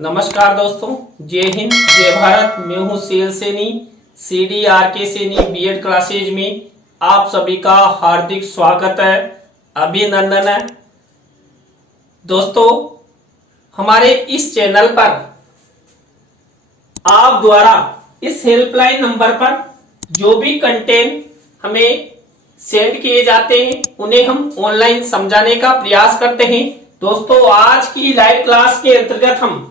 नमस्कार दोस्तों, जय हिंद जय भारत। मैं हूं CL Saini, CDRK Saini BEd classes में आप सभी का हार्दिक स्वागत है, अभिनंदन है। दोस्तों, हमारे इस चैनल पर आप द्वारा इस हेल्पलाइन नंबर पर जो भी कंटेंट हमें सेंड किए जाते हैं उन्हें हम ऑनलाइन समझाने का प्रयास करते हैं। दोस्तों, आज की लाइव क्लास के अंतर्गत हम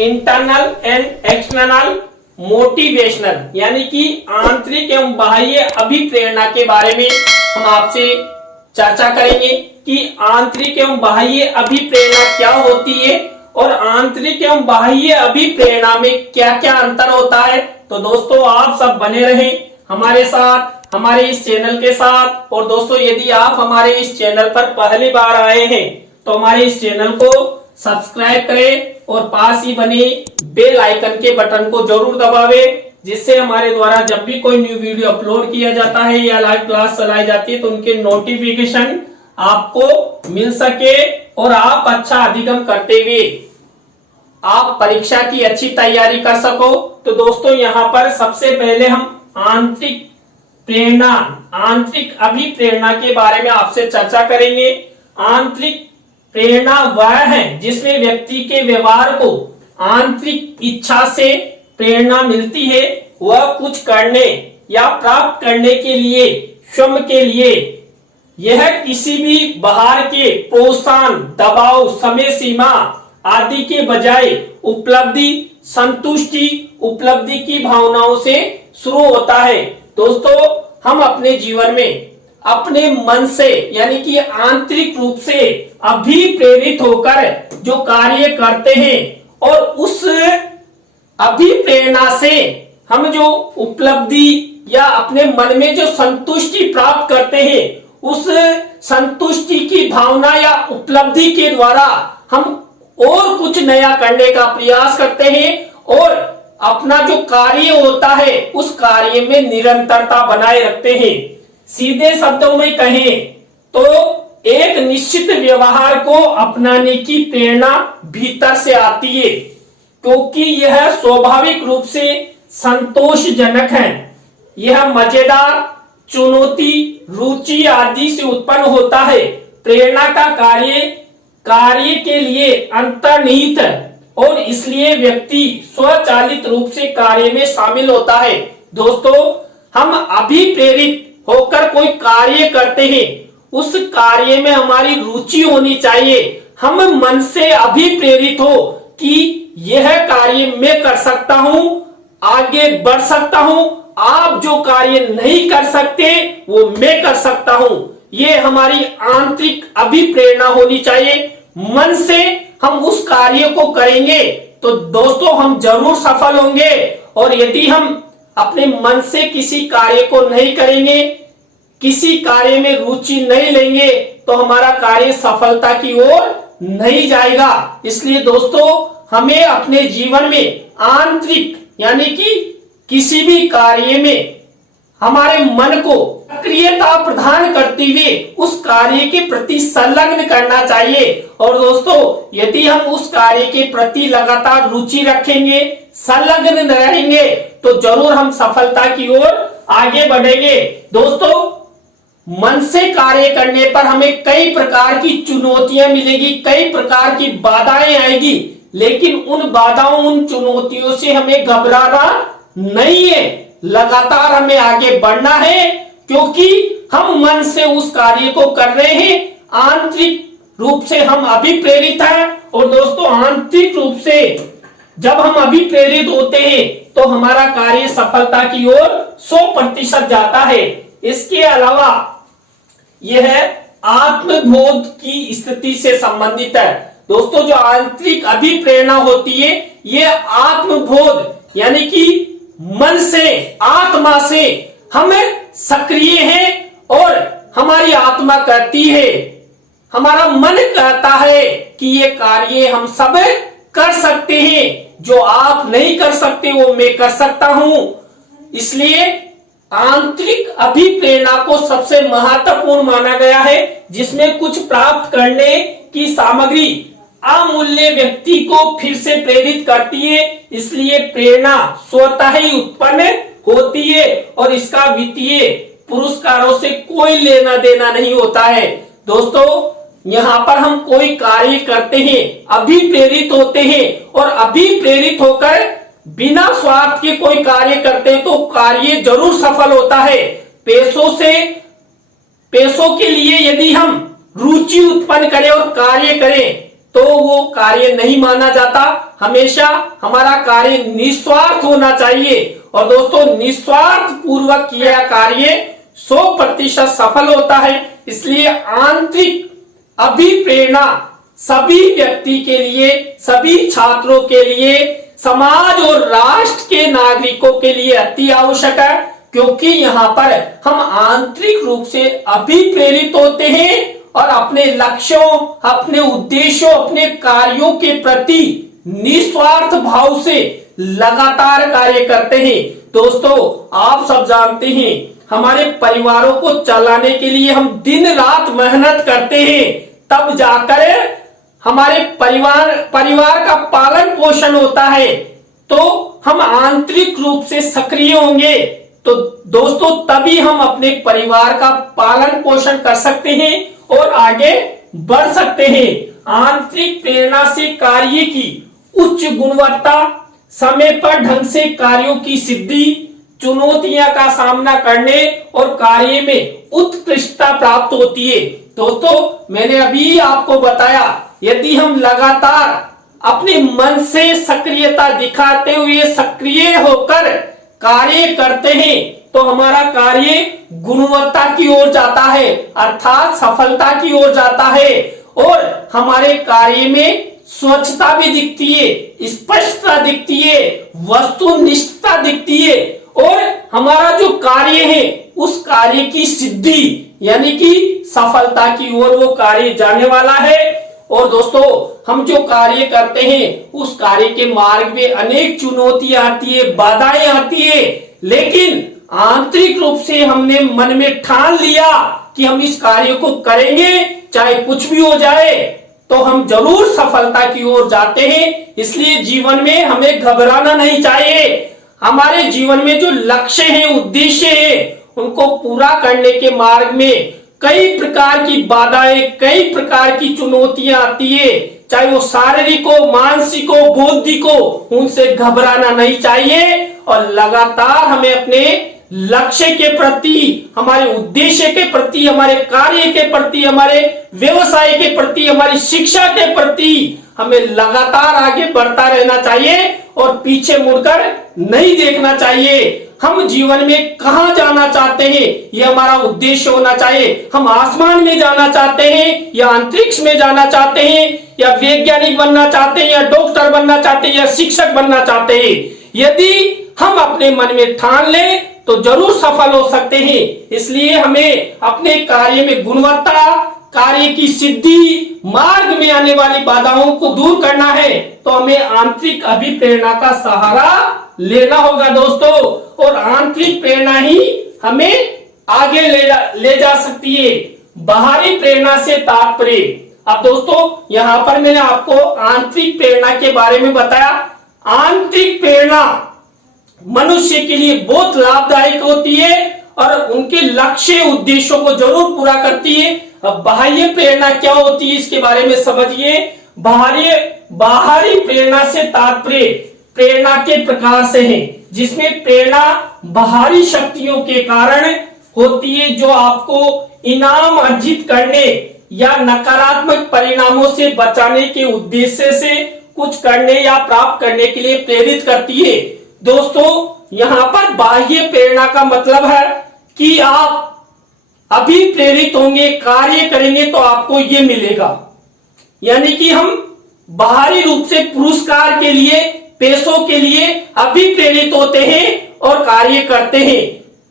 इंटरनल एंड एक्सटर्नल मोटिवेशनल यानी कि आंतरिक एवं बाह्य अभिप्रेरणा के बारे में हम आपसे चर्चा करेंगे कि आंतरिक एवं बाह्य अभिप्रेरणा क्या होती है और आंतरिक एवं बाह्य अभिप्रेरणा में क्या क्या अंतर होता है। तो दोस्तों, आप सब बने रहें हमारे साथ, हमारे इस चैनल के साथ। और दोस्तों, यदि आप हमारे इस चैनल पर पहली बार आए हैं तो हमारे इस चैनल को सब्सक्राइब करें और पास ही बने बेल आइकन के बटन को जरूर दबावें, जिससे हमारे द्वारा जब भी कोई न्यू वीडियो अपलोड किया जाता है या लाइव क्लास चलाई जाती है तो उनके नोटिफिकेशन आपको मिल सके और आप अच्छा अधिगम करते हुए आप परीक्षा की अच्छी तैयारी कर सको। तो दोस्तों, यहाँ पर सबसे पहले हम आंतरिक प्रेरणा, आंतरिक अभिप्रेरणा के बारे में आपसे चर्चा करेंगे। आंतरिक प्रेरणा वह है जिसमें व्यक्ति के व्यवहार को आंतरिक इच्छा से प्रेरणा मिलती है। वह कुछ करने या प्राप्त करने के लिए, श्रम के लिए, यह किसी भी बाहर के प्रोत्साहन, दबाव, समय सीमा आदि के बजाय उपलब्धि, संतुष्टि, उपलब्धि की भावनाओं से शुरू होता है। दोस्तों, हम अपने जीवन में अपने मन से यानी कि आंतरिक रूप से अभिप्रेरित होकर जो कार्य करते हैं और उस अभिप्रेरणा से हम जो उपलब्धि या अपने मन में जो संतुष्टि प्राप्त करते हैं, उस संतुष्टि की भावना या उपलब्धि के द्वारा हम और कुछ नया करने का प्रयास करते हैं और अपना जो कार्य होता है उस कार्य में निरंतरता बनाए रखते हैं। सीधे शब्दों में कहें तो एक निश्चित व्यवहार को अपनाने की प्रेरणा भीतर से आती है, क्योंकि यह स्वाभाविक रूप से संतोषजनक है। यह मजेदार, चुनौती, रुचि आदि से उत्पन्न होता है। प्रेरणा का कार्य के लिए अंतर्निहित है और इसलिए व्यक्ति स्वचालित रूप से कार्य में शामिल होता है। दोस्तों, हम अभिप्रेरित होकर कोई कार्य करते हैं, उस कार्य में हमारी रुचि होनी चाहिए। हम मन से अभिप्रेरित हो कि यह कार्य मैं कर सकता हूं, आगे बढ़ सकता हूं। आप जो कार्य नहीं कर सकते वो मैं कर सकता हूं। ये हमारी आंतरिक अभिप्रेरणा होनी चाहिए। मन से हम उस कार्य को करेंगे तो दोस्तों हम जरूर सफल होंगे, और यदि हम अपने मन से किसी कार्य को नहीं करेंगे, किसी कार्य में रुचि नहीं लेंगे तो हमारा कार्य सफलता की ओर नहीं जाएगा। इसलिए दोस्तों, हमें अपने जीवन में आंतरिक यानी कि किसी भी कार्य में हमारे मन को सक्रियता प्रदान करते हुए उस कार्य के प्रति संलग्न करना चाहिए। और दोस्तों, यदि हम उस कार्य के प्रति लगातार रुचि रखेंगे, संलग्न रहेंगे, तो जरूर हम सफलता की ओर आगे बढ़ेंगे। दोस्तों, मन से कार्य करने पर हमें कई प्रकार की चुनौतियां मिलेगी, कई प्रकार की बाधाएं आएगी, लेकिन उन बाधाओं, उन चुनौतियों से हमें घबराना नहीं है। लगातार हमें आगे बढ़ना है, क्योंकि हम मन से उस कार्य को कर रहे हैं, आंतरिक रूप से हम अभिप्रेरित हैं। और दोस्तों, आंतरिक रूप से जब हम अभिप्रेरित होते हैं तो हमारा कार्य सफलता की ओर 100% जाता है। इसके अलावा यह आत्मबोध की स्थिति से संबंधित है। दोस्तों, जो आंतरिक अभिप्रेरणा होती है, यह आत्मबोध यानी कि मन से, आत्मा से हम सक्रिय हैं और हमारी आत्मा कहती है, हमारा मन कहता है कि ये कार्य हम सब कर सकते हैं, जो आप नहीं कर सकते वो मैं कर सकता हूं। इसलिए आंतरिक अभिप्रेरणा को सबसे महत्वपूर्ण माना गया है, जिसमें कुछ प्राप्त करने की सामग्री अमूल्य व्यक्ति को फिर से प्रेरित करती है। इसलिए प्रेरणा स्वतः ही उत्पन्न होती है और इसका वित्तीय पुरस्कारों से कोई लेना देना नहीं होता है। दोस्तों, यहाँ पर हम कोई कार्य करते हैं, अभी प्रेरित होते हैं और अभी प्रेरित होकर बिना स्वार्थ के कोई कार्य करते हैं तो कार्य जरूर सफल होता है। पैसों के लिए यदि हम रुचि उत्पन्न करें और कार्य करें तो वो कार्य नहीं माना जाता। हमेशा हमारा कार्य निस्वार्थ होना चाहिए और दोस्तों, निस्वार्थ पूर्वक किया कार्य 100% सफल होता है। इसलिए आंतरिक अभिप्रेरणा सभी व्यक्ति के लिए, सभी छात्रों के लिए, समाज और राष्ट्र के नागरिकों के लिए अति आवश्यक है, क्योंकि यहाँ पर हम आंतरिक रूप से अभिप्रेरित होते हैं और अपने लक्ष्यों, अपने उद्देश्यों, अपने कार्यों के प्रति निस्वार्थ भाव से लगातार कार्य करते हैं। दोस्तों, आप सब जानते हैं, हमारे परिवारों को चलाने के लिए हम दिन रात मेहनत करते हैं, तब जाकर हमारे परिवार का पालन पोषण होता है। तो हम आंतरिक रूप से सक्रिय होंगे तो दोस्तों तभी हम अपने परिवार का पालन पोषण कर सकते हैं और आगे बढ़ सकते हैं। आंतरिक प्रेरणा से कार्य की उच्च गुणवत्ता, समय पर ढंग से कार्यों की सिद्धि, चुनौतियां का सामना करने और कार्य में उत्कृष्टता प्राप्त होती है। दोस्तों, मैंने अभी आपको बताया, यदि हम लगातार अपने मन से सक्रियता दिखाते हुए सक्रिय होकर कार्य करते हैं तो हमारा कार्य गुणवत्ता की ओर जाता है, अर्थात सफलता की ओर जाता है और हमारे कार्य में स्वच्छता भी दिखती है, स्पष्टता दिखती है, वस्तुनिष्ठता दिखती है और हमारा जो कार्य है उस कार्य की सिद्धि यानी कि सफलता की ओर वो कार्य जाने वाला है। और दोस्तों, हम जो कार्य करते हैं उस कार्य के मार्ग में अनेक चुनौतियां आती है, बाधाएं आती है, लेकिन आंतरिक रूप से हमने मन में ठान लिया कि हम इस कार्य को करेंगे, चाहे कुछ भी हो जाए, तो हम जरूर सफलता की ओर जाते हैं। इसलिए जीवन में हमें घबराना नहीं चाहिए। हमारे जीवन में जो लक्ष्य है, उद्देश्य है, उनको पूरा करने के मार्ग में कई प्रकार की बाधाएं, कई प्रकार की चुनौतियां आती है, चाहे वो शारीरिक हो, मानसिक हो, बौद्धिक हो, उनसे घबराना नहीं चाहिए और लगातार हमें अपने लक्ष्य के प्रति, हमारे उद्देश्य के प्रति, हमारे कार्य के प्रति, हमारे व्यवसाय के प्रति, हमारी शिक्षा के प्रति हमें लगातार आगे बढ़ता रहना चाहिए और पीछे मुड़कर नहीं देखना चाहिए। हम जीवन में कहां जाना चाहते हैं यह हमारा उद्देश्य होना चाहिए। हम आसमान में जाना चाहते हैं या अंतरिक्ष में जाना चाहते हैं या वैज्ञानिक बनना चाहते हैं या डॉक्टर बनना चाहते हैं या शिक्षक बनना चाहते हैं, यदि हम अपने मन में ठान लें तो जरूर सफल हो सकते हैं। इसलिए हमें अपने कार्य में गुणवत्ता, कार्य की सिद्धि, मार्ग में आने वाली बाधाओं को दूर करना है तो हमें आंतरिक अभिप्रेरणा का सहारा लेना होगा दोस्तों। और आंतरिक प्रेरणा ही हमें आगे ले जा सकती है, बाहरी प्रेरणा से तात्पर्य। अब दोस्तों, यहां पर मैंने आपको आंतरिक प्रेरणा के बारे में बताया। आंतरिक प्रेरणा मनुष्य के लिए बहुत लाभदायक होती है और उनके लक्ष्य, उद्देश्यों को जरूर पूरा करती है। अब बाह्य प्रेरणा क्या होती है इसके बारे में समझिए। बाहरी प्रेरणा से तात्पर्य प्रेरणा के प्रकार से है, जिसमें प्रेरणा बाहरी शक्तियों के कारण होती है जो आपको इनाम अर्जित करने या नकारात्मक परिणामों से बचाने के उद्देश्य से कुछ करने या प्राप्त करने के लिए प्रेरित करती है। दोस्तों, यहाँ पर बाह्य प्रेरणा का मतलब है कि आप अभी प्रेरित होंगे, कार्य करेंगे तो आपको ये मिलेगा, यानी कि हम बाहरी रूप से पुरस्कार के लिए, पैसों के लिए अभी प्रेरित होते हैं और कार्य करते हैं।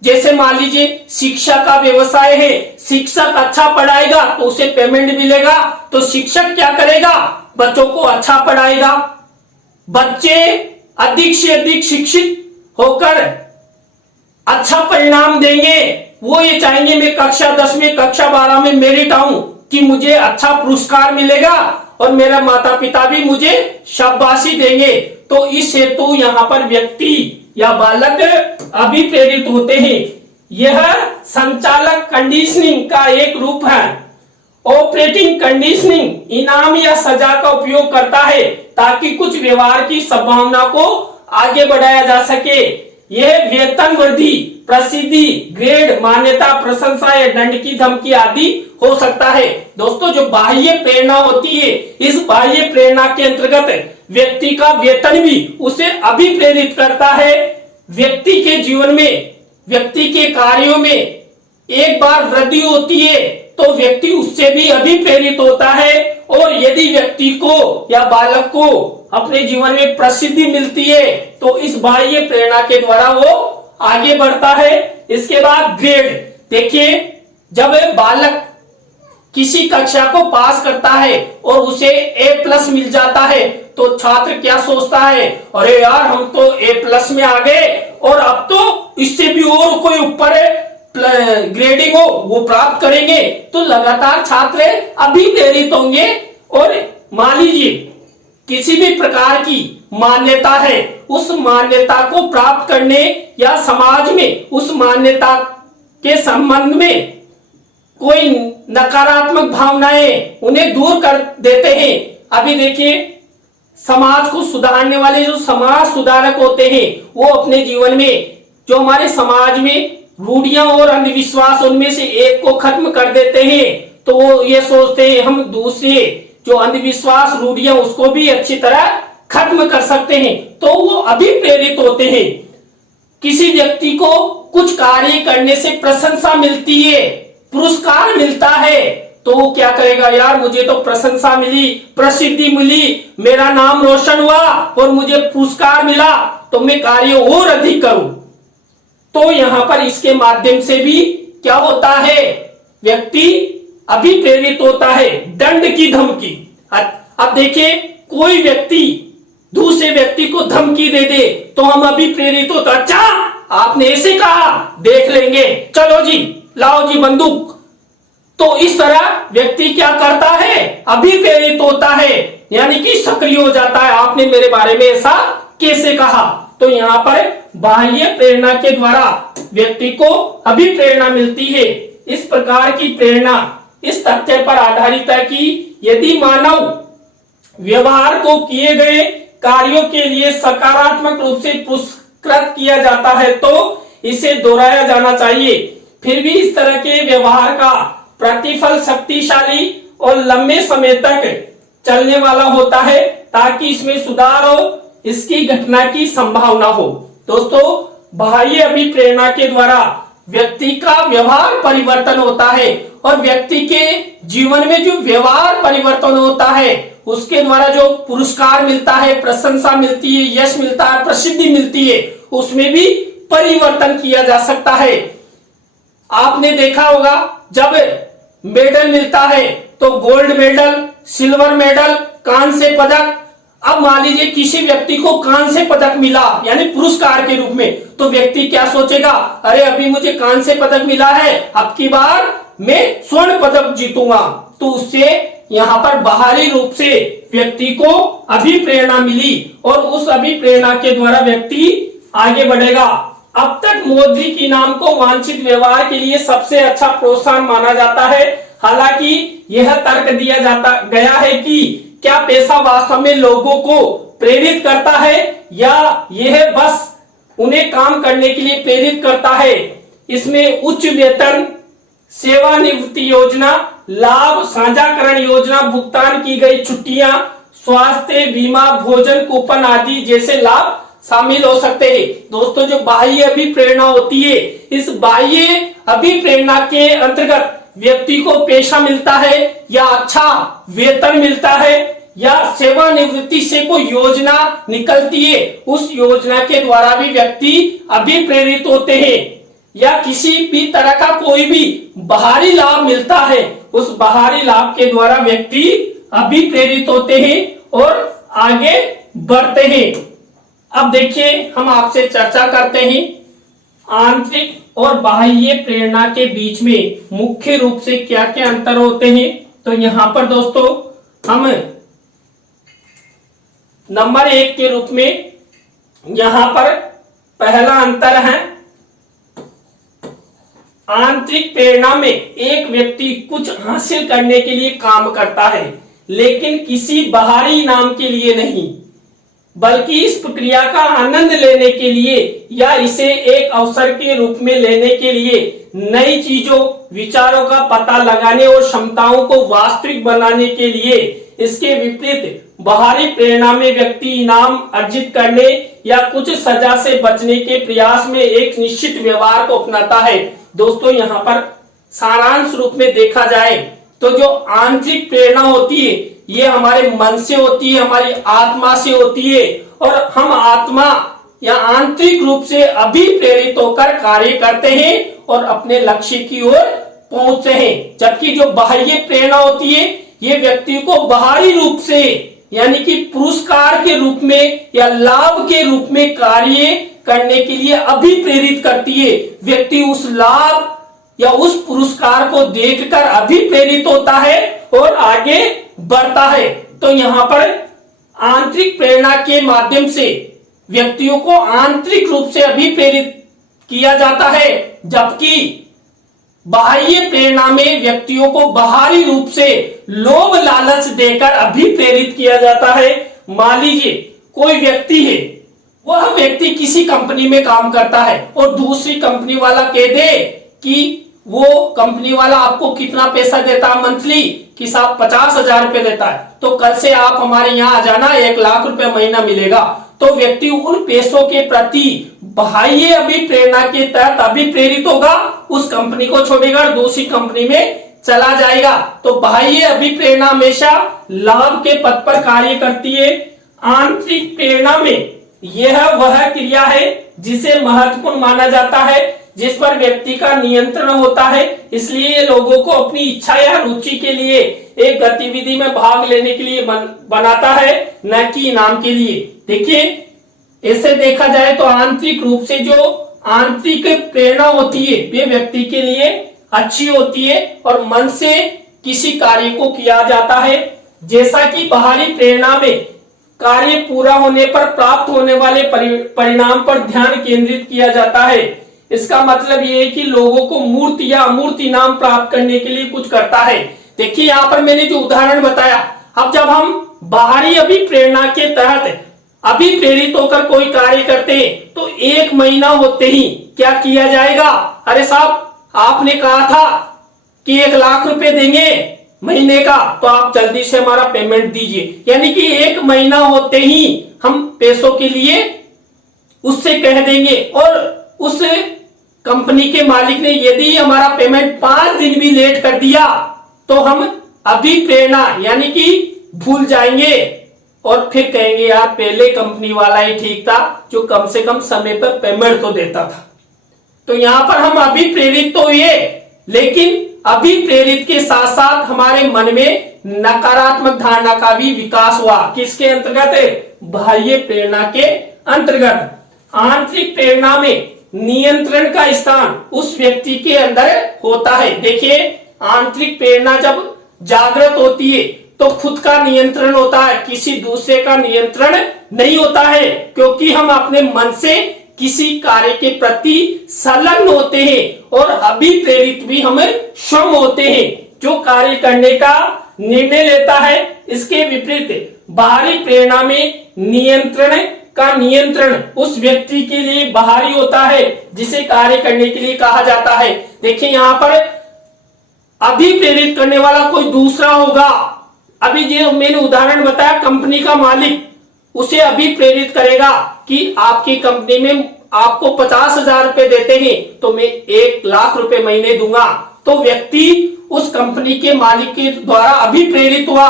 जैसे मान लीजिए शिक्षा का व्यवसाय है, शिक्षक अच्छा पढ़ाएगा तो उसे पेमेंट मिलेगा, तो शिक्षक क्या करेगा, बच्चों को अच्छा पढ़ाएगा। बच्चे अधिक से अधिक शिक्षित होकर अच्छा परिणाम देंगे, वो ये चाहेंगे मैं कक्षा 10 में, कक्षा 12 में मेरिट आऊं कि मुझे अच्छा पुरस्कार मिलेगा और मेरा माता पिता भी मुझे शाबाशी देंगे। तो इस हेतु यहाँ पर व्यक्ति या बालक अभिप्रेरित होते हैं। यह संचालक कंडीशनिंग का एक रूप है। ऑपरेटिंग कंडीशनिंग इनाम या सजा का उपयोग करता है ताकि कुछ व्यवहार की संभावना को आगे बढ़ाया जा सके। यह वेतन वृद्धि, प्रसिद्धि, ग्रेड, मान्यता, प्रशंसा या दंड की धमकी आदि हो सकता है। दोस्तों, जो बाह्य प्रेरणा होती है, इस बाह्य प्रेरणा के अंतर्गत व्यक्ति का वेतन भी उसे अभिप्रेरित करता है। व्यक्ति के जीवन में, व्यक्ति के कार्यों में एक बार वृद्धि होती है तो व्यक्ति उससे भी अभिप्रेरित होता है। और यदि व्यक्ति को या बालक को अपने जीवन में प्रसिद्धि मिलती है तो इस बाह्य प्रेरणा के द्वारा वो आगे बढ़ता है। इसके बाद ग्रेड, देखिए, जब बालक किसी कक्षा को पास करता है और उसे A+ मिल जाता है तो छात्र क्या सोचता है, अरे यार हम तो A+ में आ गए और अब तो इससे भी और कोई ऊपर ग्रेडिंग हो वो प्राप्त करेंगे। तो लगातार छात्र अभिप्रेरित होंगे। और मान लीजिए किसी भी प्रकार की मान्यता है, उस मान्यता को प्राप्त करने या समाज में उस मान्यता के संबंध में कोई नकारात्मक भावनाएं उन्हें दूर कर देते हैं। अभी देखिए, समाज को सुधारने वाले जो समाज सुधारक होते हैं वो अपने जीवन में जो हमारे समाज में रूढ़ियां और अंधविश्वास उनमें से एक को खत्म कर देते हैं। तो वो ये सोचते हैं हम दूसरे जो अंधविश्वास रूढ़ियां उसको भी अच्छी तरह खत्म कर सकते हैं, तो वो अभिप्रेरित होते हैं। किसी व्यक्ति को कुछ कार्य करने से प्रशंसा मिलती है, पुरस्कार मिलता है, तो वो क्या करेगा, यार मुझे तो प्रशंसा मिली, प्रसिद्धि मिली, मेरा नाम रोशन हुआ और मुझे पुरस्कार मिला, तो मैं कार्य और अधिक करूं। तो यहां पर इसके माध्यम से भी क्या होता है, व्यक्ति अभिप्रेरित होता है। दंड की धमकी, अब देखिए, कोई व्यक्ति दूसरे व्यक्ति को धमकी दे दे तो हम अभिप्रेरित होता, अच्छा आपने ऐसे कहा, देख लेंगे, चलो जी लाओ जी बंदूक। तो इस तरह व्यक्ति क्या करता है, अभिप्रेरित होता है, यानी कि सक्रिय हो जाता है, आपने मेरे बारे में ऐसा कैसे कहा। तो यहाँ पर बाह्य प्रेरणा के द्वारा व्यक्ति को अभिप्रेरणा मिलती है। इस प्रकार की प्रेरणा इस तथ्य पर आधारित है कि यदि मानव व्यवहार को किए गए कार्यों के लिए सकारात्मक रूप से पुरस्कृत किया जाता है तो इसे दोहराया जाना चाहिए। फिर भी इस तरह के व्यवहार का प्रतिफल शक्तिशाली और लंबे समय तक चलने वाला होता है ताकि इसमें सुधार हो, इसकी घटना की संभावना हो। दोस्तों, बाह्य अभिप्रेरणा के द्वारा व्यक्ति का व्यवहार परिवर्तन होता है और व्यक्ति के जीवन में जो व्यवहार परिवर्तन होता है उसके द्वारा जो पुरस्कार मिलता है, प्रशंसा मिलती है, यश मिलता है, प्रसिद्धि मिलती है, उसमें भी परिवर्तन किया जा सकता है। आपने देखा होगा जब मेडल मिलता है तो गोल्ड मेडल, सिल्वर मेडल, कांस्य पदक। अब मान लीजिए किसी व्यक्ति को कांस्य पदक मिला यानी पुरस्कार के रूप में, तो व्यक्ति क्या सोचेगा, अरे अभी मुझे कांस्य पदक मिला है, अब की बार मैं स्वर्ण पदक जीतूंगा। तो उससे यहाँ पर बाहरी रूप से व्यक्ति को अभिप्रेरणा मिली और उस अभिप्रेरणा के द्वारा व्यक्ति आगे बढ़ेगा। अब तक मौद्रिक इनाम को वांछित व्यवहार के लिए सबसे अच्छा प्रोत्साहन माना जाता है। हालांकि यह तर्क दिया जाता गया है कि क्या पैसा वास्तव में लोगों को प्रेरित करता है या यह बस उन्हें काम करने के लिए प्रेरित करता है। इसमें उच्च वेतन, सेवानिवृत्ति योजना, लाभ साझाकरण योजना, भुगतान की गई छुट्टियां, स्वास्थ्य बीमा, भोजन कूपन आदि जैसे लाभ शामिल हो सकते हैं। दोस्तों, जो बाह्य अभिप्रेरणा होती है, इस बाह्य अभिप्रेरणा के अंतर्गत व्यक्ति को पेशा मिलता है या अच्छा वेतन मिलता है या सेवानिवृत्ति से कोई योजना निकलती है, उस योजना के द्वारा भी व्यक्ति अभिप्रेरित होते हैं। या किसी भी तरह का कोई भी बाहरी लाभ मिलता है, उस बाहरी लाभ के द्वारा व्यक्ति अभिप्रेरित होते हैं और आगे बढ़ते हैं। अब देखिए, हम आपसे चर्चा करते हैं आंतरिक और बाह्य प्रेरणा के बीच में मुख्य रूप से क्या क्या अंतर होते हैं। तो यहाँ पर दोस्तों हम नंबर 1 के रूप में यहां पर पहला अंतर है, आंतरिक प्रेरणा में एक व्यक्ति कुछ हासिल करने के लिए काम करता है, लेकिन किसी बाहरी इनाम के लिए नहीं, बल्कि इस प्रक्रिया का आनंद लेने के लिए या इसे एक अवसर के रूप में लेने के लिए, नई चीजों, विचारों का पता लगाने और क्षमताओं को वास्तविक बनाने के लिए। इसके विपरीत बाहरी प्रेरणा में व्यक्ति इनाम अर्जित करने या कुछ सजा से बचने के प्रयास में एक निश्चित व्यवहार को अपनाता है। दोस्तों, यहाँ पर सारांश रूप में देखा जाए तो जो आंतरिक प्रेरणा होती है ये हमारे मन से होती है, हमारी आत्मा से होती है, और हम आत्मा या आंतरिक रूप से अभिप्रेरित होकर कार्य करते हैं और अपने लक्ष्य की ओर पहुंचते हैं। जबकि जो बाह्य प्रेरणा होती है ये व्यक्ति को बाहरी रूप से यानी कि पुरस्कार के रूप में या लाभ के रूप में कार्य करने के लिए अभिप्रेरित करती है। व्यक्ति उस लाभ या उस पुरस्कार को देखकर अभिप्रेरित होता है और आगे बढ़ता है। तो यहाँ पर आंतरिक प्रेरणा के माध्यम से व्यक्तियों को आंतरिक रूप से अभिप्रेरित किया जाता है, जबकि बाह्य प्रेरणा में व्यक्तियों को बाहरी रूप से लोभ लालच देकर अभिप्रेरित किया जाता है। मान लीजिए कोई व्यक्ति है, वह व्यक्ति किसी कंपनी में काम करता है और दूसरी कंपनी वाला कह दे कि वो कंपनी वाला आपको कितना पैसा देता है मंथली, कि साहब 50,000 रुपए देता है, तो कल से आप हमारे यहाँ आ जाना, 1 लाख रुपए महीना मिलेगा। तो व्यक्ति उन पैसों के प्रति बाह्य अभिप्रेरणा के तहत अभिप्रेरित होगा, उस कंपनी को छोड़ेगा और दूसरी कंपनी में चला जाएगा। तो बाह्य अभिप्रेरणा हमेशा लाभ के पथ पर कार्य करती है। आंतरिक प्रेरणा में यह वह क्रिया है जिसे महत्वपूर्ण माना जाता है, जिस पर व्यक्ति का नियंत्रण होता है। इसलिए लोगों को अपनी इच्छा या रुचि के लिए एक गतिविधि में भाग लेने के लिए बनाता है, न कि इनाम के लिए। देखिए, ऐसे देखा जाए तो आंतरिक रूप से जो आंतरिक प्रेरणा होती है वे व्यक्ति के लिए अच्छी होती है और मन से किसी कार्य को किया जाता है। जैसा कि बाहरी प्रेरणा में कार्य पूरा होने पर प्राप्त होने वाले परिणाम पर ध्यान केंद्रित किया जाता है। इसका मतलब ये है कि लोगों को मूर्त या अमूर्त इनाम प्राप्त करने के लिए कुछ करता है। देखिए, यहाँ पर मैंने जो उदाहरण बताया, अब जब हम बाहरी अभिप्रेरणा के तहत अभिप्रेरित होकर कोई कार्य करते हैं तो 1 महीना होते ही क्या किया जाएगा, अरे साहब आपने कहा था कि 1 लाख रुपए देंगे महीने का, तो आप जल्दी से हमारा पेमेंट दीजिए। यानी कि 1 महीना होते ही हम पैसों के लिए उससे कह देंगे, और उस कंपनी के मालिक ने यदि हमारा पेमेंट 5 दिन भी लेट कर दिया तो हम अभिप्रेरणा यानी कि भूल जाएंगे और फिर कहेंगे यार पहले कंपनी वाला ही ठीक था जो कम से कम समय पर पेमेंट तो देता था। तो यहां पर हम अभिप्रेरित तो हुए, लेकिन अभिप्रेरित के साथ साथ हमारे मन में नकारात्मक धारणा का भी विकास हुआ। किसके अंतर्गत? बाह्य प्रेरणा के अंतर्गत। आंतरिक प्रेरणा में नियंत्रण का स्थान उस व्यक्ति के अंदर होता है। देखिए, आंतरिक प्रेरणा जब जागृत होती है तो खुद का नियंत्रण होता है, किसी दूसरे का नियंत्रण नहीं होता है, क्योंकि हम अपने मन से किसी कार्य के प्रति संलग्न होते हैं और अभिप्रेरित भी हम स्वयं होते हैं जो कार्य करने का निर्णय लेता है। इसके विपरीत बाहरी प्रेरणा में नियंत्रण उस व्यक्ति के लिए बाहरी होता है जिसे कार्य करने के लिए कहा जाता है। देखिए, यहाँ पर अभिप्रेरित करने वाला कोई दूसरा होगा। अभी जो मैंने उदाहरण बताया, कंपनी का मालिक उसे अभिप्रेरित करेगा कि आपकी कंपनी में आपको 50,000 रुपए देते हैं तो मैं 1 लाख रुपए महीने दूंगा। तो व्यक्ति उस कंपनी के मालिक के द्वारा अभिप्रेरित हुआ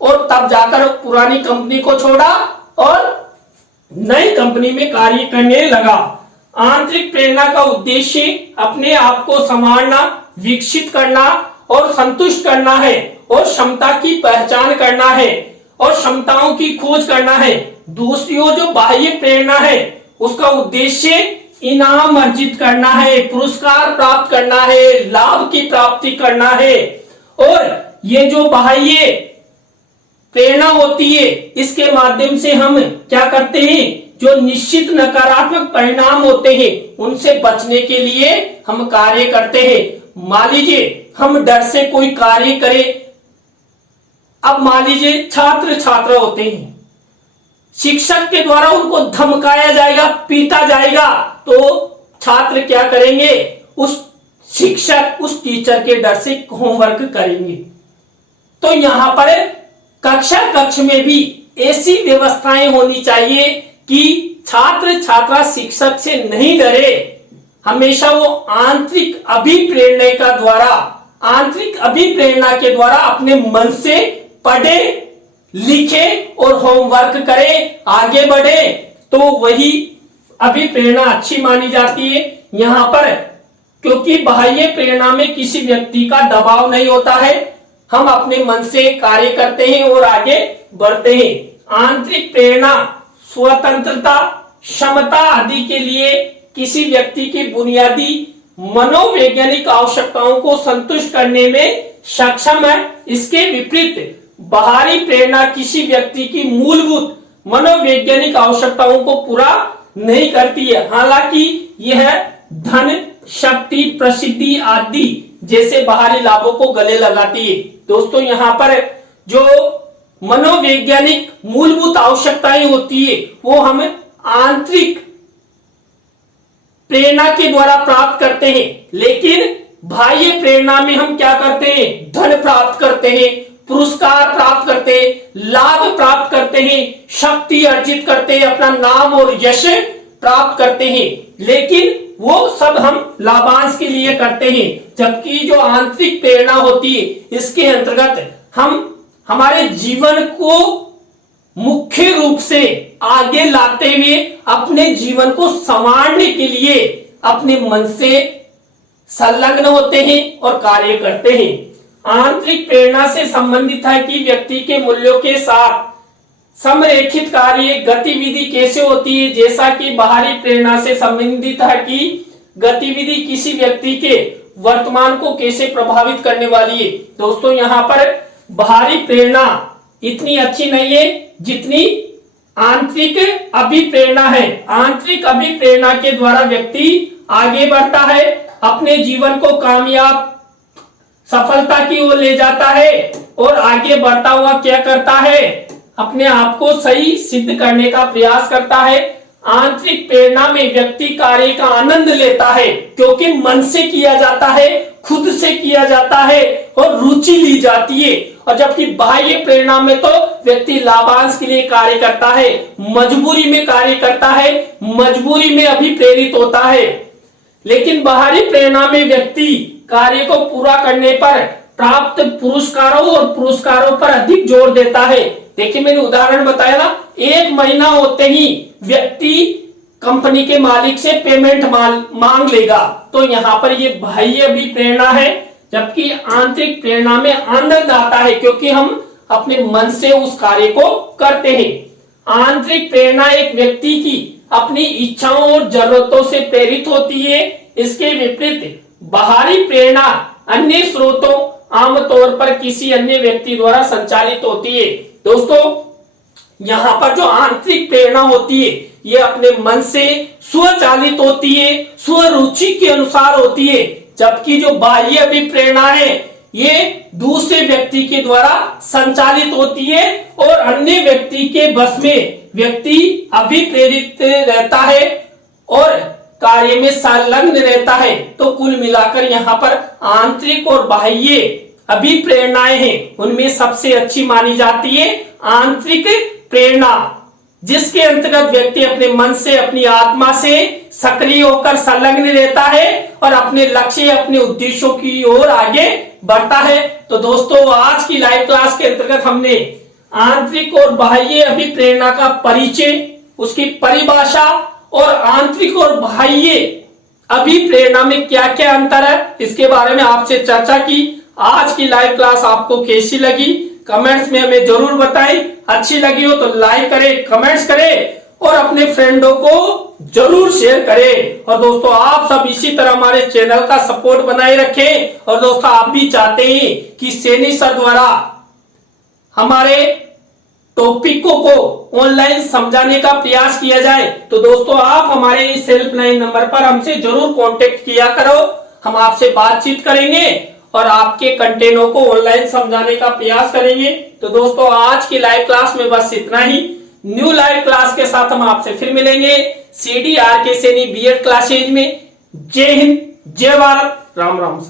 और तब जाकर पुरानी कंपनी को छोड़ा और नई कंपनी में कार्य करने लगा। आंतरिक प्रेरणा का उद्देश्य अपने आप को संवारना, विकसित करना और संतुष्ट करना है, और क्षमता की पहचान करना है और क्षमताओं की खोज करना है। दूसरी ओर जो बाह्य प्रेरणा है उसका उद्देश्य इनाम अर्जित करना है, पुरस्कार प्राप्त करना है, लाभ की प्राप्ति करना है। और ये जो बाह्य प्रेरणा होती है, इसके माध्यम से हम क्या करते हैं, जो निश्चित नकारात्मक परिणाम होते हैं उनसे बचने के लिए हम कार्य करते हैं। मान लीजिए हम डर से कोई कार्य करें। अब मान लीजिए छात्र छात्रा होते हैं, शिक्षक के द्वारा उनको धमकाया जाएगा, पीटा जाएगा, तो छात्र क्या करेंगे, उस शिक्षक उस टीचर के डर से होमवर्क करेंगे। तो यहां पर कक्ष में भी ऐसी व्यवस्थाएं होनी चाहिए कि छात्र छात्रा शिक्षक से नहीं डरे, हमेशा वो आंतरिक अभिप्रेरणा के द्वारा अपने मन से पढ़े, लिखे और होमवर्क करे, आगे बढ़े, तो वही अभिप्रेरणा अच्छी मानी जाती है। यहां पर क्योंकि बाह्य प्रेरणा में किसी व्यक्ति का दबाव नहीं होता है, हम अपने मन से कार्य करते हैं और आगे बढ़ते हैं। आंतरिक प्रेरणा स्वतंत्रता, क्षमता आदि के लिए किसी व्यक्ति की बुनियादी मनोवैज्ञानिक आवश्यकताओं को संतुष्ट करने में सक्षम है। इसके विपरीत बाहरी प्रेरणा किसी व्यक्ति की मूलभूत मनोवैज्ञानिक आवश्यकताओं को पूरा नहीं करती है। हालांकि यह धन, शक्ति, प्रसिद्धि आदि जैसे बाहरी लाभों को गले लगाती है। दोस्तों यहाँ पर जो मनोवैज्ञानिक मूलभूत आवश्यकताएं होती है वो हम आंतरिक प्रेरणा के द्वारा प्राप्त करते हैं, लेकिन बाह्य प्रेरणा में हम क्या करते हैं, धन प्राप्त करते हैं, पुरस्कार प्राप्त करते हैं, लाभ प्राप्त करते हैं, शक्ति अर्जित करते हैं, अपना नाम और यश प्राप्त करते हैं, लेकिन वो सब हम लाभांश के लिए करते हैं। जबकि जो आंतरिक प्रेरणा होती है इसके अंतर्गत हम हमारे जीवन को मुख्य रूप से आगे लाते हुए अपने जीवन को संवारने के लिए अपने मन से संलग्न होते हैं और कार्य करते हैं। आंतरिक प्रेरणा से संबंधित है कि व्यक्ति के मूल्यों के साथ समरेखित कार्य गतिविधि कैसे होती है, जैसा कि बाहरी प्रेरणा से संबंधित है कि गतिविधि किसी व्यक्ति के वर्तमान को कैसे प्रभावित करने वाली है। दोस्तों यहाँ पर बाहरी प्रेरणा इतनी अच्छी नहीं है जितनी आंतरिक अभिप्रेरणा है। आंतरिक अभिप्रेरणा के द्वारा व्यक्ति आगे बढ़ता है, अपने जीवन को कामयाब सफलता की ओर ले जाता है और आगे बढ़ता हुआ क्या करता है, अपने आप को सही सिद्ध करने का प्रयास करता है। आंतरिक प्रेरणा में व्यक्ति कार्य का आनंद लेता है क्योंकि मन से किया जाता है, खुद से किया जाता है और रुचि ली जाती है। और जबकि बाह्य प्रेरणा में तो व्यक्ति लाभांश के लिए कार्य करता है, मजबूरी में कार्य करता है, मजबूरी में अभिप्रेरित होता है। लेकिन बाहरी प्रेरणा में व्यक्ति कार्य को पूरा करने पर प्राप्त पुरस्कारों और पुरस्कारों पर अधिक जोर देता है। देखिए मैंने उदाहरण बताया ना, 1 महीना होते ही व्यक्ति कंपनी के मालिक से पेमेंट मांग लेगा, तो यहाँ पर ये बाह्य भी प्रेरणा है। जबकि आंतरिक प्रेरणा में आनंद आता है क्योंकि हम अपने मन से उस कार्य को करते हैं। आंतरिक प्रेरणा एक व्यक्ति की अपनी इच्छाओं और जरूरतों से प्रेरित होती है। इसके विपरीत बाहरी प्रेरणा अन्य स्रोतों, आमतौर पर किसी अन्य व्यक्ति द्वारा संचालित होती है। दोस्तों यहाँ पर जो आंतरिक प्रेरणा होती है ये अपने मन से स्वचालित होती है, स्वरुचि के अनुसार होती है। जबकि जो बाह्य अभिप्रेरणा है ये दूसरे व्यक्ति के द्वारा संचालित होती है और अन्य व्यक्ति के बस में व्यक्ति अभिप्रेरित रहता है और कार्य में संलग्न रहता है। तो कुल मिलाकर यहाँ पर आंतरिक और बाह्य अभिप्रेरणाएं हैं, उनमें सबसे अच्छी मानी जाती है आंतरिक प्रेरणा, जिसके अंतर्गत व्यक्ति अपने मन से, अपनी आत्मा से सक्रिय होकर संलग्न रहता है और अपने लक्ष्य, अपने उद्देश्यों की ओर आगे बढ़ता है। तो दोस्तों आज की लाइव क्लास के अंतर्गत हमने आंतरिक और बाह्य अभिप्रेरणा का परिचय, उसकी परिभाषा और आंतरिक और बाह्य अभिप्रेरणा में क्या क्या अंतर है इसके बारे में आपसे चर्चा की। आज की लाइव क्लास आपको कैसी लगी कमेंट्स में हमें जरूर बताएं। अच्छी लगी हो तो लाइक करें, कमेंट्स करें और अपने फ्रेंडों को जरूर शेयर करें। और दोस्तों आप सब इसी तरह हमारे चैनल का सपोर्ट बनाए रखें। और दोस्तों आप भी चाहते हैं कि सैनी सर द्वारा हमारे टॉपिकों को ऑनलाइन समझाने का प्रयास किया जाए, तो दोस्तों आप हमारे इस हेल्पलाइन नंबर पर हमसे जरूर कांटेक्ट किया करो। हम आपसे बातचीत करेंगे और आपके कंटेंटों को ऑनलाइन समझाने का प्रयास करेंगे। तो दोस्तों आज की लाइव क्लास में बस इतना ही। न्यू लाइव क्लास के साथ हम आपसे फिर मिलेंगे CDRK सैनी B.Ed क्लासेज में। जय हिंद, जय भारत, राम राम।